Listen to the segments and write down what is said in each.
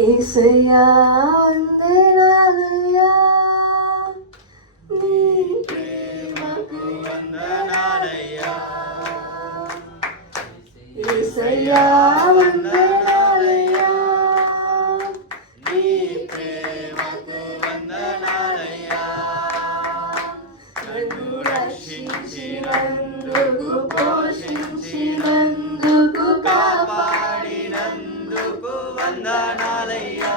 యేసయ్యా వందనాలయ్యా, నీ ప్రేమకు వందనాలయ్యా. యేసయ్యా వందనాలయ్యా, నీ ప్రేమకు వందనాలయ్యా. నన్ను రక్షించినందుకు, పోషించినందుకు, కాపాడినందుకు వందనాలయ్యా.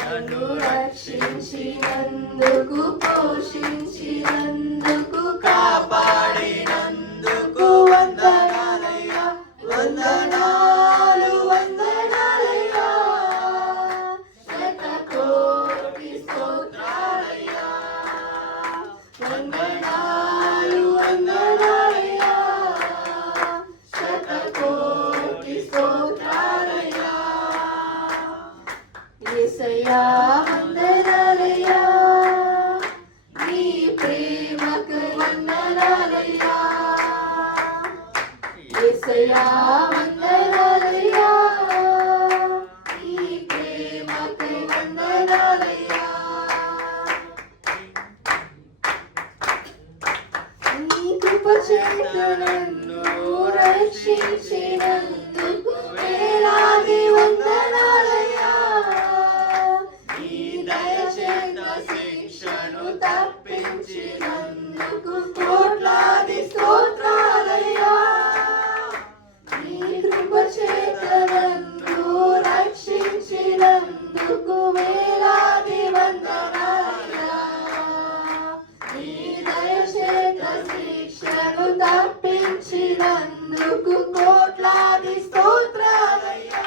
నన్ను రక్షించినందుకు, పోషించినందుకు, కాపాడినందుకు వందనాలయ్యా. వందనాలు వందనాలయ్యా. శతకోటి స్తోత్రాలయ్యా, వందనాలు వందనాలయ్యా, శతకోటి స్తోత్రాలయ్యా. యేసయ్యా వందనాలయ్యా, నీ ప్రేమకు వందనాలయ్యా. యేసయ్యా వందనాలయ్యా, నీ ప్రేమకు వందనాలయ్యా. నీ కృప చేత నన్ను రక్షించినందుకు వేలాది వందనాలయ్యా. నీ దయ చేత శిక్షను తప్పించినందుకు కోట్లాది స్తోత్రాలయ్యా. నీ కృప చేత నన్ను రక్షించినందుకు వేలాది వందనాలయ్యా. నీ దయ చేత శిక్షను తప్పించినందుకు కోట్లాది స్తోత్రాలయ్యా.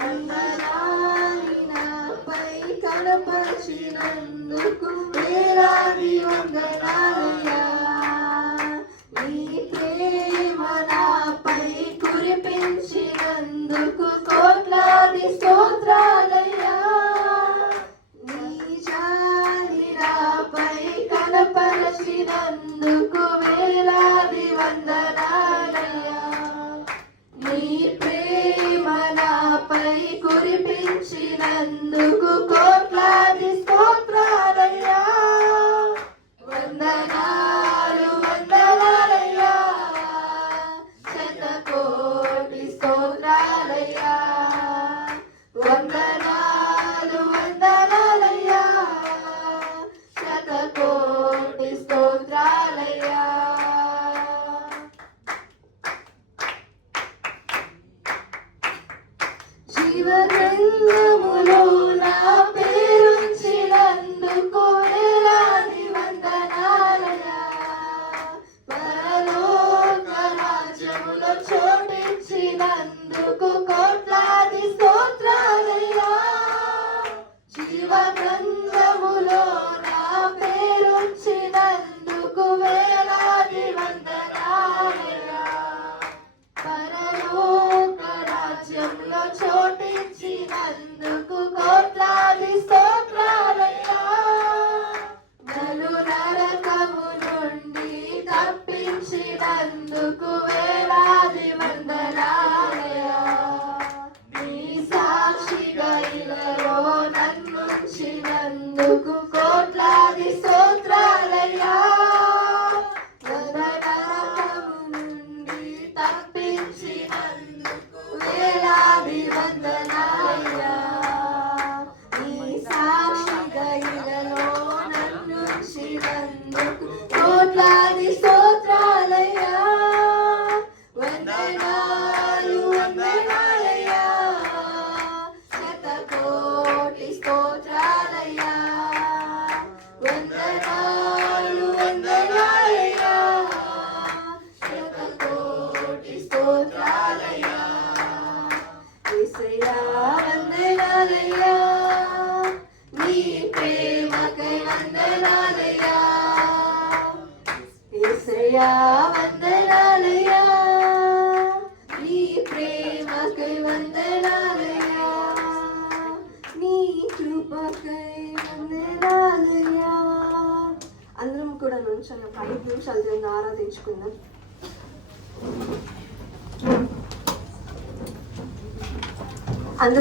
వందనాలు నాపై కనపరిచినందుకు వేలాది వందనాలయ్యా. నీ ప్రేమ నాపై కురిపించినందుకు కోట్లాది స్తోత్రాలయ్యా. నీ జాలి నాపై కనపరిచినందుకు వేలాది వందనాలయ్యా. నీ ప్రేమ నాపై కురిపించినందుకు కోట్లాది స్తోత్రాలయ్యా. వందనాలు వందనాలయ్యా, శతకోటి స్తోత్రాలయ్యా. వందనాలు వందనాలయ్యా, శతకోటి స్తోత్రాలయ్యా. జీవగ్రంథములో నా పేరుంచినందుకు వేలాది వందనాలయ్యా. పరలోక రాజ్యములో చోటిచ్చినందుకు కోట్లాది స్తోత్రాలయ్యా. జీవగ్రంథములో నా పేరుంచినందుకు వేలాది వందనాలయ్యా. పరలోక రాజ్యంలో చోటిచ్చినందుకు కోట్లాది స్తోత్రాలయ్యా. నలు నరకము నుండి తప్పించినందుకు వేలాది వందనాలయ్యా. నీ సాక్షిగా ఇలలో నన్నుంచినందుకు కోట్లాది స్తోత్రాలయ్యా. నరకము నుండి తప్పించినందుకు వేలాది వందనాలయ్యా. నీ సాక్షిగా ఇలలో నన్నుంచినందుకు కోట్లాది స్తోత్రాలయ్యా. వందనాలు వందనాలయ్యా, శతకోటి స్తోత్రాలయ్యా. వందనాలు వందనాలయ్యా, శతకోటి స్తోత్రాలయ్యా. యేసయ్యా వందనాలయ్యా, నీ ప్రేమకై వందనాలయ్యా. యేసయ్యా వందనాలయ్యా, నీ ప్రేమకై వందనాలయ్యా. నీ కృపకై వందనాలయ్యా. అందరం కూడా నుంచొని ఒక 5 నిమిషాలు దేవుని ఆరాధించుకుందాం. అందరం